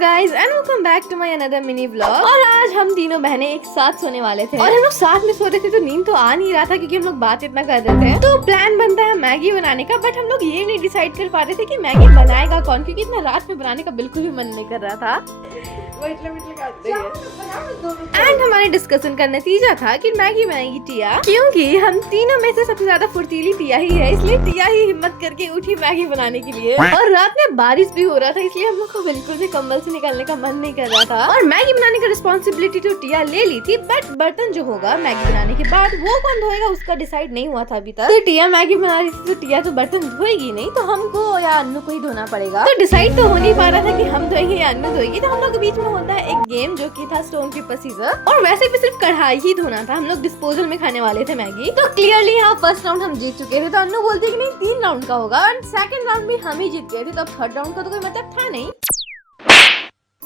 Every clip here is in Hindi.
Guys and welcome back to my another mini vlog. और आज हम तीनों बहनें एक साथ सोने वाले थे और हम लोग साथ में सो रहे थे तो नींद तो आ नहीं रहा था क्योंकि हम लोग बात इतना कर रहे थे। तो प्लान बनता है मैगी बनाने का, बट हम लोग ये नहीं डिसाइड कर पा रहे थे कि मैगी बनाएगा कौन, क्योंकि इतना रात में बनाने का बिल्कुल भी मन नहीं कर रहा था। एंड हमारे डिस्कशन का नतीजा था कि मैगी बनाएगी टिया, क्योंकि हम तीनों में से सबसे ज्यादा फुर्तीली टिया ही है, इसलिए टिया ही हिम्मत करके उठी मैगी बनाने के लिए। और रात में बारिश भी हो रहा था, इसलिए हम लोग को बिल्कुल भी कंबल से निकलने का मन नहीं कर रहा था। और मैगी बनाने का रिस्पॉन्सिबिलिटी तो टिया ले ली थी, बट बर्तन जो होगा मैगी बनाने के बाद वो कौन धोएगा उसका डिसाइड नहीं हुआ था अभी तक। तो टिया मैगी बना रही थी तो टिया तो बर्तन धोएगी नहीं, तो हमको या अन्नू को ही धोना पड़ेगा। तो डिसाइड तो हो नहीं पा रहा था कि हम धोएंगे या अन्नू धोएगी। तो हम लोग के बीच में होता है एक गेम जो कि था स्टोन पेपर सीजर, और वैसे भी सिर्फ कढ़ाई ही धोना था। हम लोग डिस्पोजल में खाने वाले थे मैगी। तो क्लियरली यहाँ फर्स्ट राउंड हम जीत चुके थे, तो अन्नू बोलती है कि नहीं 3 राउंड का होगा, और सेकंड राउंड भी हम ही जीत गए थे, तो अब थर्ड राउंड का तो कोई मतलब था नहीं।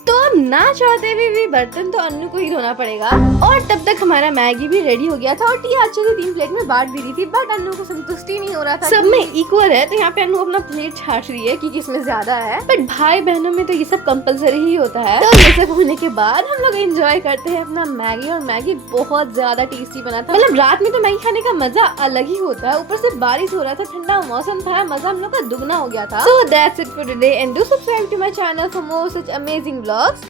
तो अब ना चाहते हुए भी बर्तन तो अन्नू को ही धोना पड़ेगा। और तब तक हमारा मैगी भी रेडी हो गया था और टिया अच्छे से 3 प्लेट में बांट भी रही थी, बट अन्नू को संतुष्टि नहीं हो रहा था। सब में इक्वल है, तो यहाँ पे अन्नू अपना प्लेट छाट रही है कि किसमें ज्यादा है, बट भाई बहनों में तो ये सब कंपलसरी ही होता है। तो ये सब होने के बाद हम लोग एंजॉय करते हैं अपना मैगी, और मैगी बहुत ज्यादा टेस्टी बना था। मतलब रात में तो मैगी खाने का मजा अलग ही होता है, ऊपर से बारिश हो रहा था, ठंडा मौसम था, मजा हम लोग का दुगना हो गया था। So that's it for today and do subscribe to my channel for more such amazing vlogs.